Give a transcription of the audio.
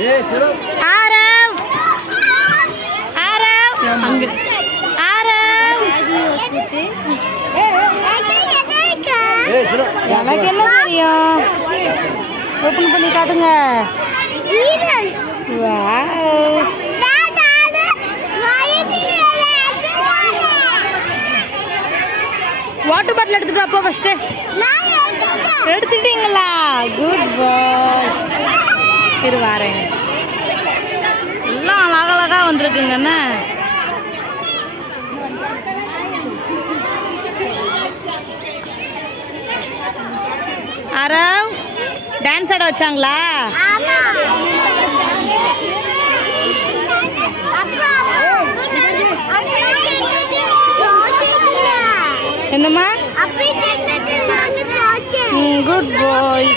ஆரவ் ஆரவ் அங்க ஆரவ் எனக்கு என்ன தெரியும் ஓப்பன் பண்ணி காட்டுங்க வாட்டர் பாட்டில் எடுத்துட்டு அப்போ ஃபஸ்ட்டு எடுத்துட்டீங்களா குட் பாய் சரி வரேன் எல்லாம் அழகழகாக வந்திருக்குங்கண்ணே அரவ் டான்ஸ் ஆட வச்சாங்களா என்னம்மா குட் பாய்